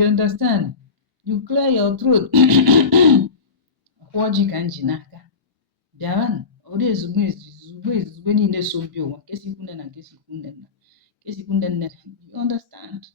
You understand? You clear your throat. What you can jinaka. Biaran, ode ezugbe niile so bi ụwa nke si kwunne na nke si kwunne na nke si kwunne nne. You understand?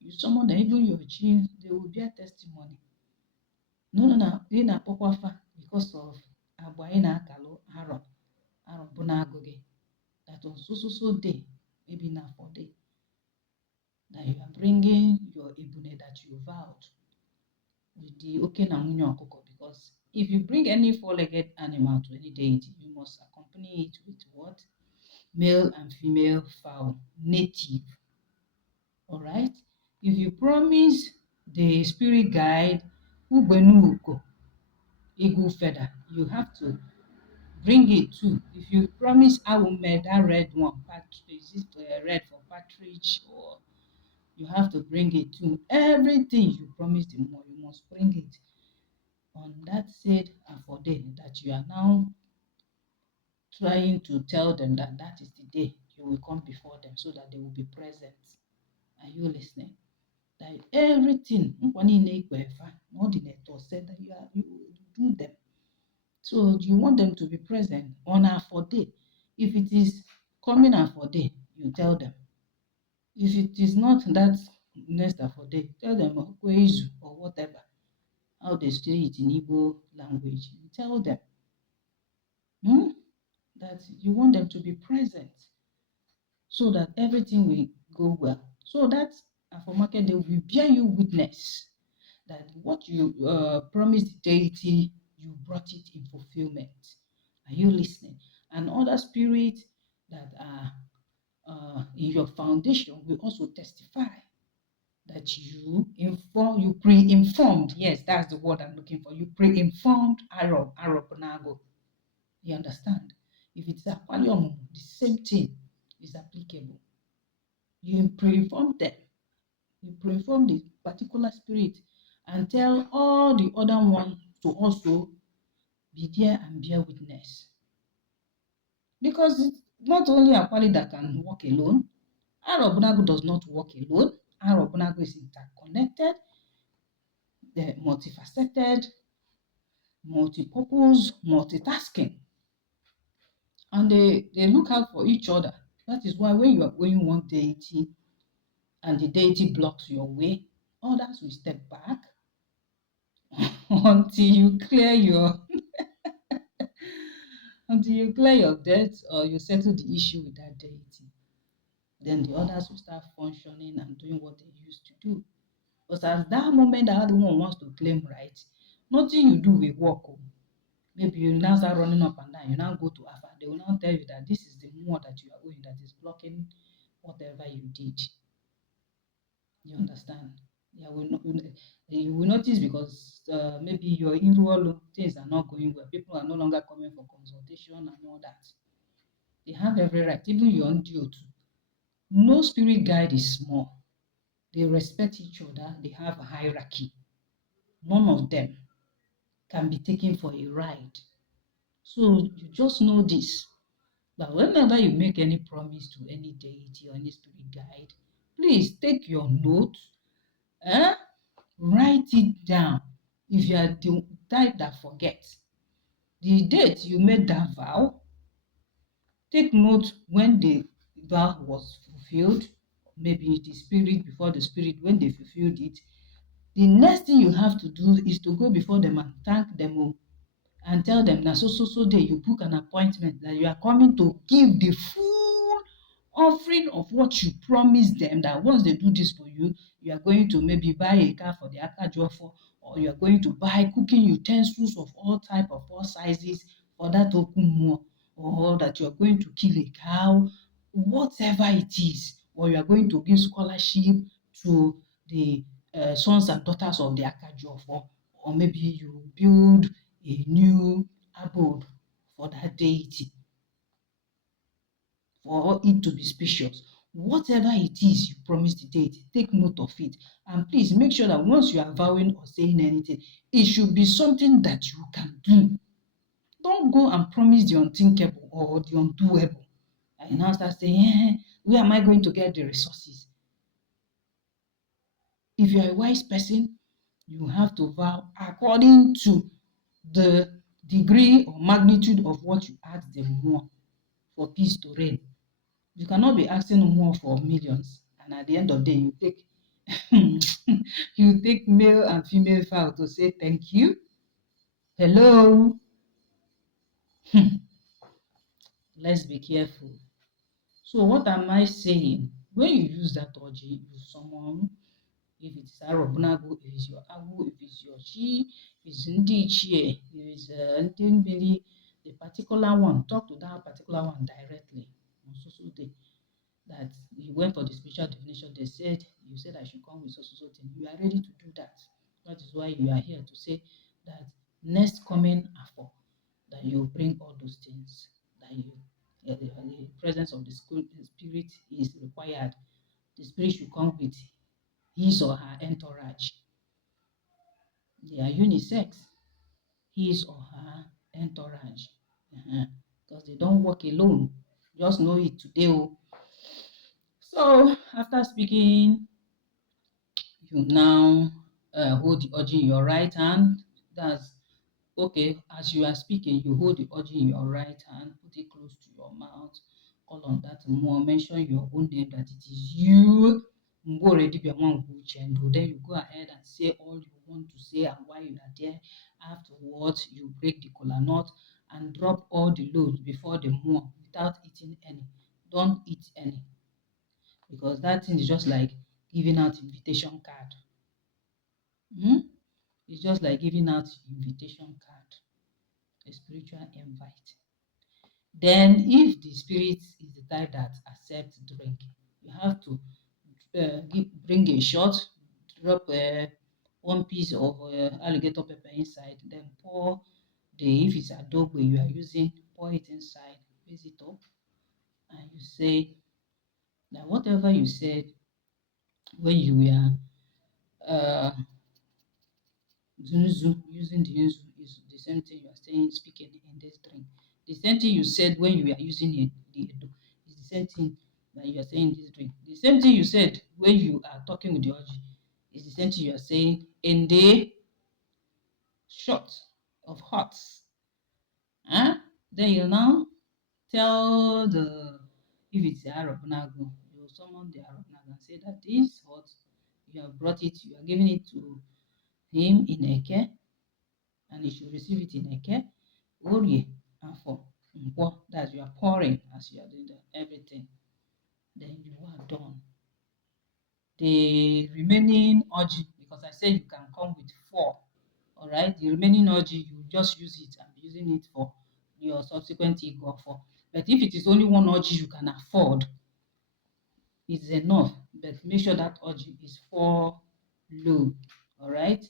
You summon them, even your children, they will bear testimony. No, ị na-akpọkwa afa because of agba ị na-akalụ arọ bụ na-agụ gị. That on so day, maybe na for day, that you are bringing your ebune that you vowed with the oke na nwunye ọkụkọ, because if you bring any four-legged animal to any deity, you must accompany it with what? Male and female fowl, native. All right? If you promise the spirit guide, Ubenuko, eagle feather, you have to bring it too. If you promise I will make that red one, is it red for partridge, or you have to bring it too. Everything you promised him, you must bring it on that said for day that you are now trying to tell them that that is the day you will come before them so that they will be present. Are you listening? That everything, ordinator said that you do them. So you want them to be present on our for day. If it is coming out for day, you tell them. If it is not that next for day, tell them or whatever. How they say it in Igbo language. You tell them that you want them to be present so that everything will go well. So that for market they will bear you witness that what you promised the deity, you brought it in fulfillment. Are you listening? And other spirits that are in your foundation will also testify that you pre-informed. Yes, that's the word I'm looking for. You pre-informed Aroponago. You understand? If it's Aquarium, the same thing is applicable. You pre-inform them. You pre-inform the particular spirit and tell all the other ones to also be there and bear witness. Because it's not only Aquari that can walk alone. Aroponago does not walk alone. Aroponago is interconnected, multifaceted, multi-purpose, multitasking. And they look out for each other. That is why when you are going one deity and the deity blocks your way, others will step back until you clear your debt or you settle the issue with that deity. Then the others will start functioning and doing what they used to do. But at that moment that other one wants to claim right, nothing you do will work. Maybe you now start running up and down, you now go to Alpha, they will now tell you that this is the more that you are owing that is blocking whatever you did. You understand? Yeah, you will notice because maybe your inward things are not going well. People are no longer coming for consultation and all that. They have every right, even your own due too. No spirit guide is small. They respect each other. They have a hierarchy. None of them can be taken for a ride. So you just know this. But whenever you make any promise to any deity or any spirit guide, please take your note, write it down. If you are the type that forgets the date you made that vow, take note when the vow was fulfilled, maybe the spirit before the spirit, when they fulfilled it. The next thing you have to do is to go before them and thank them and tell them that so day you book an appointment that you are coming to give the full offering of what you promised them, that once they do this for you, you are going to maybe buy a car for the Akajofo, or you are going to buy cooking utensils of all type of all sizes for that Okummuo, or that you are going to kill a cow, whatever it is, or you are going to give scholarship to the sons and daughters of the Akajofo, or maybe you build a new abode for that deity, for it to be spacious. Whatever it is you promise the deity, take note of it. And please make sure that once you are vowing or saying anything, it should be something that you can do. Don't go and promise the unthinkable or the undoable. And now start saying, where am I going to get the resources? If you are a wise person, you have to vow according to the degree or magnitude of what you ask the Mmuo for peace to reign. You cannot be asking Mmuo for millions, and at the end of the day, you take you take male and female vow to say thank you. Hello. Let's be careful. So what am I saying? When you use that orgy, you summon, if it's Arobunago, if it's your Agu, if it's your Chi, if it's Ndi Chie, if it's Ndi Mbili, the particular one, talk to that particular one directly. So day that you went for the spiritual definition, they said, you said I should come with so thing. You are ready to do that. That is why you are here to say that next coming Afo, that you bring all those things, that you the presence of the spirit is required. The spirit should come with his or her entourage. They are unisex, his or her entourage. Because they don't work alone. Just know it today. Oh. So, after speaking, you now hold the urge in your right hand. That's okay. As you are speaking, you hold the urge in your right hand, put it close to your mouth, call on that more, mention your own name, that it is you. Then you go ahead and say all you want to say and why you are there. Afterwards, you break the kola nut and drop all the loads before the more without eating any. Don't eat any, because that thing is just like giving out invitation card. It's just like giving out invitation card, a spiritual invite. Then, if the spirit is the type that accepts drink, you have to bring a shot, drop one piece of alligator pepper inside, then pour if it's adobo you are using, pour it inside, raise it up, and you say that whatever you said when you were uh, using the Zunzu is the same thing you are saying, speaking in this drink. The same thing you said when you are using it, the Edo, is the same thing that you are saying in this drink. The same thing you said when you are talking with the Oji is the same thing you are saying in the shot of hearts. Huh? Then you now tell if it's the Arab Nago, you summon the Arab Nago and say that this hot, you have brought it, you are giving it to him in Eke, and he should receive it in Eke, Orie, and for Nkwo, that you are pouring as you are doing everything. Then you are done. The remaining orgy, because I said you can come with 4, all right? The remaining orgy, you just use it and be using it for your subsequent ego for. But if it is only one orgy you can afford, it's enough. But make sure that orgy is 4 low, all right?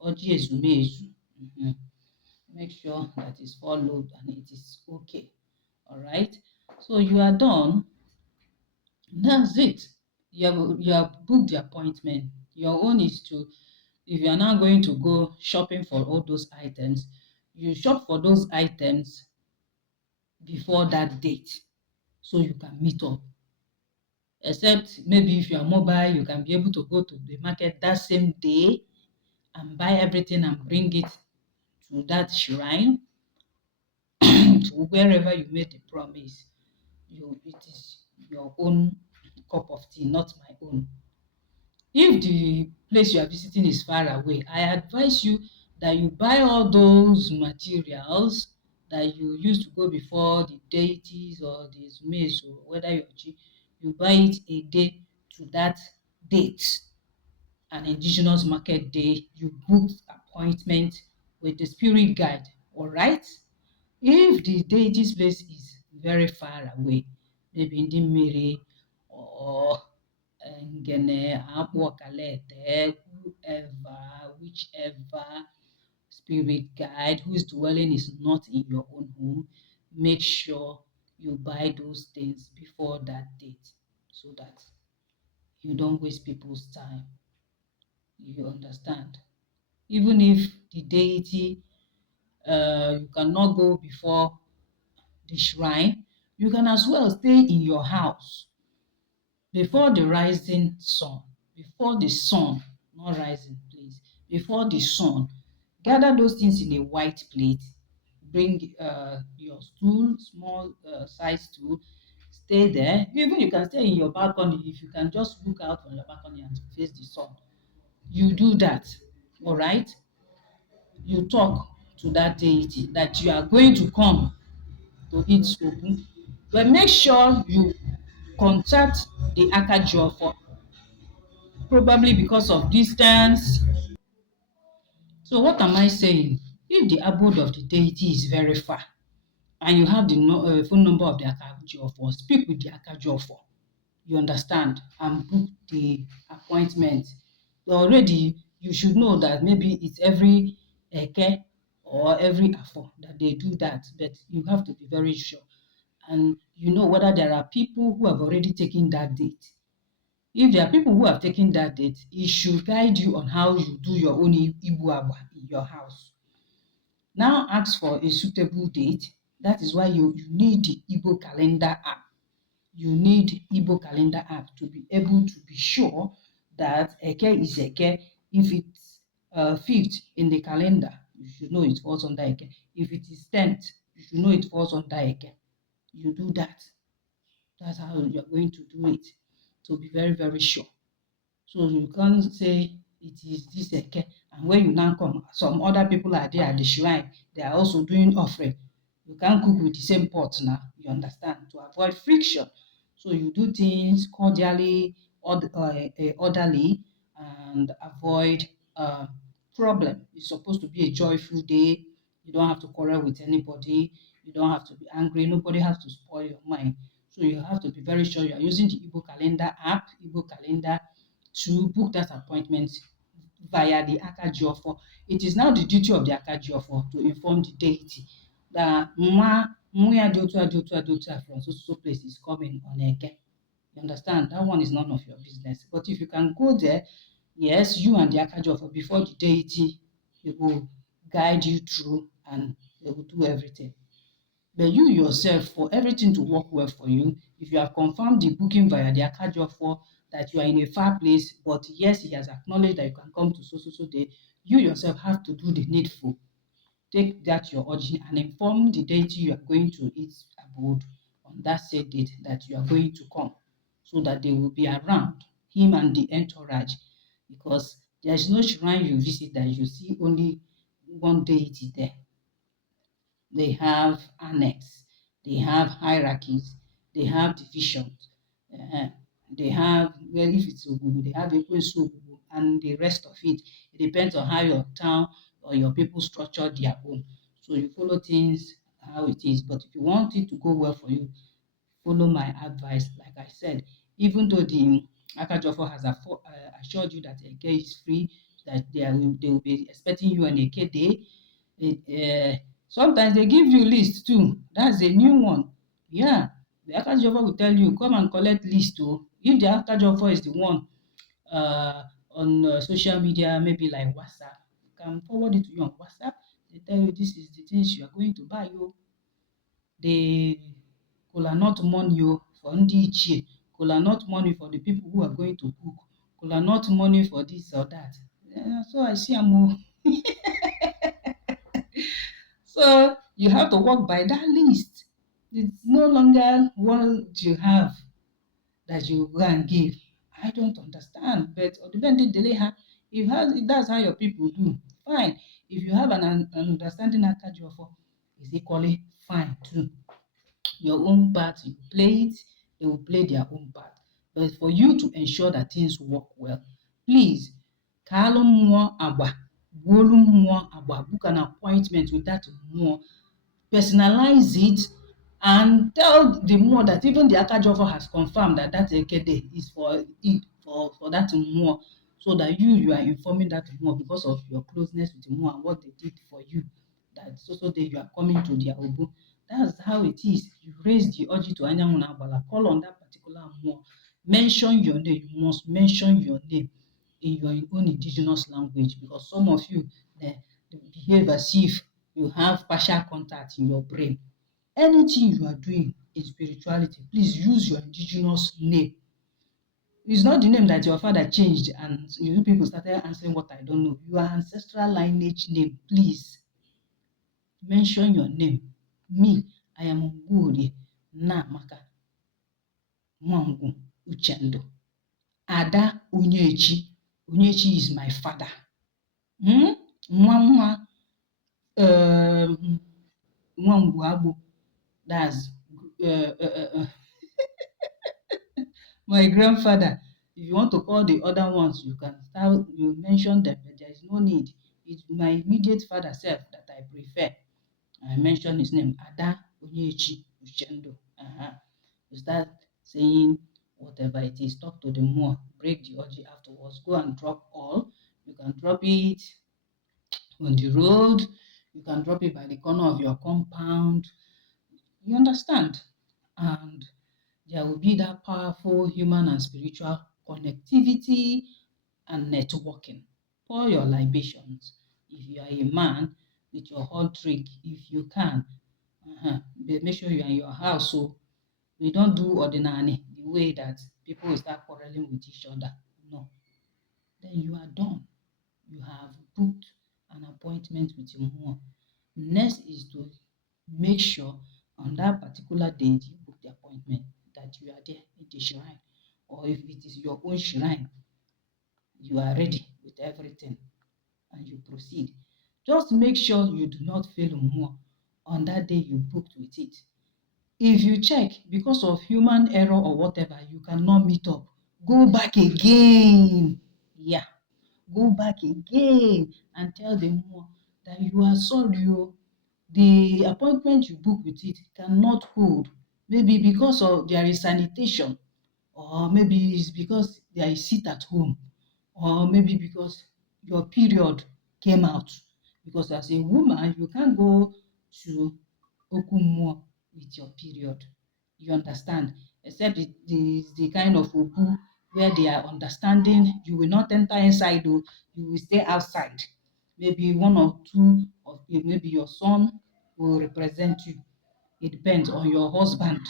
Orgy ezumezu. Make sure that it's followed and it is okay. All right. So you are done. That's it. You have booked the appointment. Your own is to, if you are now going to go shopping for all those items, you shop for those items before that date so you can meet up. Except maybe if you are mobile, you can be able to go to the market that same day and buy everything and bring it to that shrine to wherever you made the promise. It is your own cup of tea, not my own. If the place you are visiting is far away, I advise you that you buy all those materials that you used to go before the deities or the Zumes or whether you're G, you buy it a day to that date, an indigenous market day. You book appointment with the spirit guide, all right? If the deity's place is very far away, maybe in the Mmiri or Ngene, Akpu Okalete, whichever spirit guide whose dwelling is not in your own home, make sure you buy those things before that date so that you don't waste people's time. You understand? Even if the deity, you cannot go before the shrine, you can as well stay in your house before the rising sun, before the sun not rising, please. Before the sun, gather those things in a white plate. Bring your stool, small size stool. Stay there. Even you can stay in your balcony if you can just look out on your balcony and face the sun. You do that, all right? You talk to that deity that you are going to come to eat ogu, but make sure you contact the Akajiofo, probably because of distance. So what am I saying? If the abode of the deity is very far and you have the phone number of the Akajiofo, speak with the Akajiofo. You understand, and book the appointment. So already you should know that maybe it's every Eke or every Afo that they do that, but you have to be very sure. And you know whether there are people who have already taken that date. If there are people who have taken that date, it should guide you on how you do your own Igbulu Agba in your house. Now ask for a suitable date. That is why you need the Igbo calendar app. You need Igbo calendar app to be able to be sure that Eke is Eke. If it's 5th in the calendar, you should know it falls under Eke. If it is 10th, you should know it falls under Eke. You do that. That's how you're going to do it. To be very, very sure. So you can't say it is this Eke, and when you now come, some other people are there at the shrine, they are also doing offering. You can't cook with the same pot now, you understand, to avoid friction. So you do things cordially, orderly, and avoid problem. It's supposed to be a joyful day. You don't have to quarrel with anybody. You don't have to be angry. Nobody has to spoil your mind. So you have to be very sure you are using the Igbo calendar app, Igbo calendar, to book that appointment via the Akajiofo. It is now the duty of the Akajiofo to inform the deity that Nwa Adotu from so place is coming on Eke. You understand? That one is none of your business. But if you can go there, yes, you and the Akajiofo, before the deity, they will guide you through and they will do everything. But you yourself, for everything to work well for you, if you have confirmed the booking via the Akajiofo that you are in a far place, but yes, he has acknowledged that you can come to so day, you yourself have to do the needful. Take that your origin and inform the deity you are going to its abode on that said date that you are going to come, so that they will be around, him and the entourage, because there is no shrine you visit that you see only one deity there. They have annex, they have hierarchies, they have divisions, they have, well, if it's Ogugu, they have Ekwensu Ogugu, and the rest of it. It depends on how your town or your people structure their own. So you follow things how it is. But if you want it to go well for you, follow my advice. Like I said, even though the Akajofo has assured you that Eke is free, that they will be expecting you on Eke day, sometimes they give you list too. That's a new one. Yeah, the Akajiofo will tell you, come and collect list too. If the Akajiofo is the one on social media, maybe like WhatsApp, you can forward it to you on WhatsApp. They tell you this is the things you are going to buy. You the kolanut money for ndị ichie, kolanut money for the people who are going to cook, kolanut money for this or that. So I see am. So you have to work by that list. It's no longer what you have that you go and give. I don't understand, but if that's how your people do, fine. If you have an understanding Akajiofo, is equally fine too. Your own part, you play it, they will play their own part. But for you to ensure that things work well, please, Igbulu Mmuo Agba, Igbulu Mmuo Agba, book an appointment with that Mmuo, personalize it, and tell the Mmuo that even the Akajiofo has confirmed that that Ekede is for it, for that Mmuo, so that you are informing that Mmuo because of your closeness with the Mmuo and what they did for you, that so day you are coming to their Obu. That's how it is. You raise the Oji to Anyanwu na Agbala, call on that particular Mmuo, mention your name. You must mention your name in your own indigenous language, because some of you they behave as if you have partial contact in your brain. Anything you are doing in spirituality, please use your indigenous name. It's not the name that your father changed and you people started answering what I don't know. Your ancestral lineage name, please mention your name. Me, I am Nguri Namaka Mwangu Uchendo. Ada Onyechi. Onyechi is my father. Mwanwa Mwangu Agbo. That's my grandfather. If you want to call the other ones, you can start, you mention them, but there is no need. It's my immediate father self that I prefer. I mention his name, Ada Onyechi Uchendo. You start saying whatever it is, talk to the more, break the orgy afterwards, go and drop all. You can drop it on the road, you can drop it by the corner of your compound. You understand? And there will be that powerful human and spiritual connectivity and networking. Pour your libations. If you are a man, with your hot drink, if you can. Make sure you are in your house. So we don't do Ọdịnana the way that people will start quarreling with each other. No. Then you are done. You have booked an appointment with your mom. Next is to make sure on that particular date you book the appointment that you are there in the shrine. Or if it is your own shrine, you are ready with everything and you proceed. Just make sure you do not fail more on that day you booked with it. If you check because of human error or whatever, you cannot meet up, go back again. Yeah, go back again and tell them more that you are sorry. The appointment you book with it cannot hold. Maybe because of there is sanitation, or maybe it's because there is seat at home, or maybe because your period came out. Because as a woman, you can't go to Okummo with your period. You understand? Except it is the kind of Obu where they are understanding. You will not enter inside, though, you will stay outside. Maybe one or two, or maybe your son will represent you. It depends on your husband.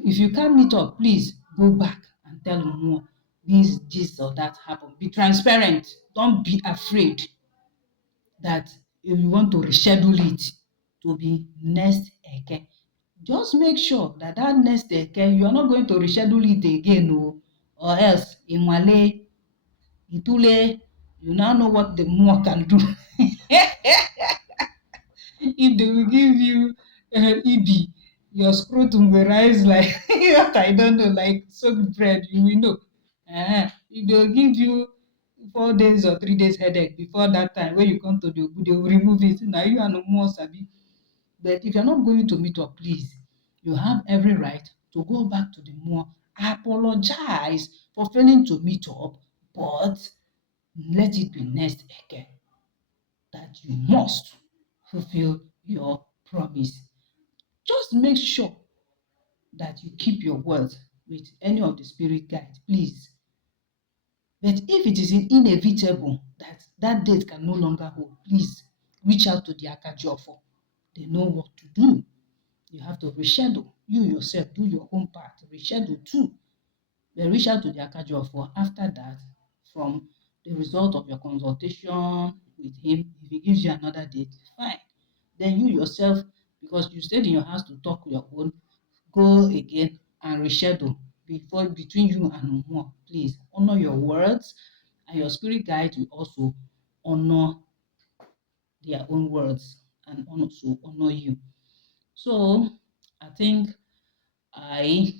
If you can't meet up, please go back and tell more. This or that happened. Be transparent. Don't be afraid that if you want to reschedule it to be next Eke. Just make sure that that next Eke, you are not going to reschedule it again, or else in Wale, Itule, you now know what the more can do. If they will give you EB, your scrotum will rise like what I don't know, like soaked bread, you will know. If they will give you 4 days or 3 days headache before that time, when you come to the Ogu, they will remove it. Now you are no more sabi. But if you're not going to meet up, please, you have every right to go back to the more, apologize for failing to meet up, but let it be next again that you must fulfill your promise. Just make sure that you keep your word with any of the spirit guides, please. But if it is inevitable that that date can no longer hold, please reach out to the Akajiofo. They know what to do. You have to reschedule. You yourself do your own part. Reschedule too. Then reach out to the Akajiofo. After that, from the result of your consultation with him, if he gives you another date, fine. Then you yourself, because you stayed in your house to talk your own, go again and reschedule between you and more. Please honor your words, and your spirit guide will also honor their own words and also honor you. So I think I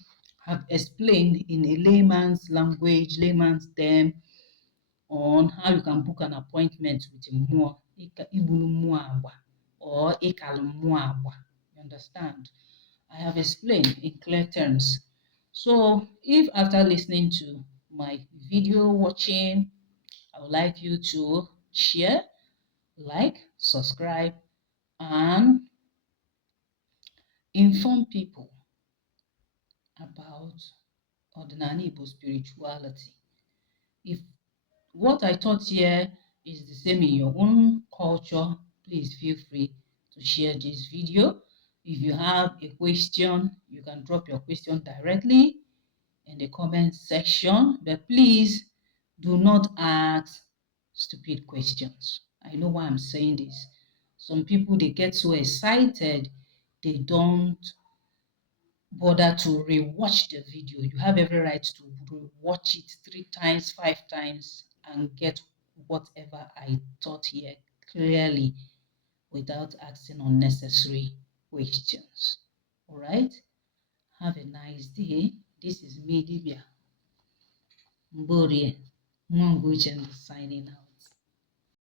have explained in a layman's language, layman's term, on how you can book an appointment with a Mmuo, Igbulu Mmuo Agba, or Mmuo Agba. You understand? I have explained in clear terms. So if after listening to my video watching, I would like you to share, like, subscribe, and inform people about Ọdịnana Igbo spirituality. If what I taught here is the same in your own culture, please feel free to share this video. If you have a question, you can drop your question directly in the comment section, but please do not ask stupid questions. I know why I'm saying this. Some people, they get so excited, they don't bother to rewatch the video. You have every right to rewatch it 3 times, 5 times, and get whatever I taught here clearly without asking unnecessary questions. All right? Have a nice day. This is me, Dibia Mborie Mwanguchen, signing out.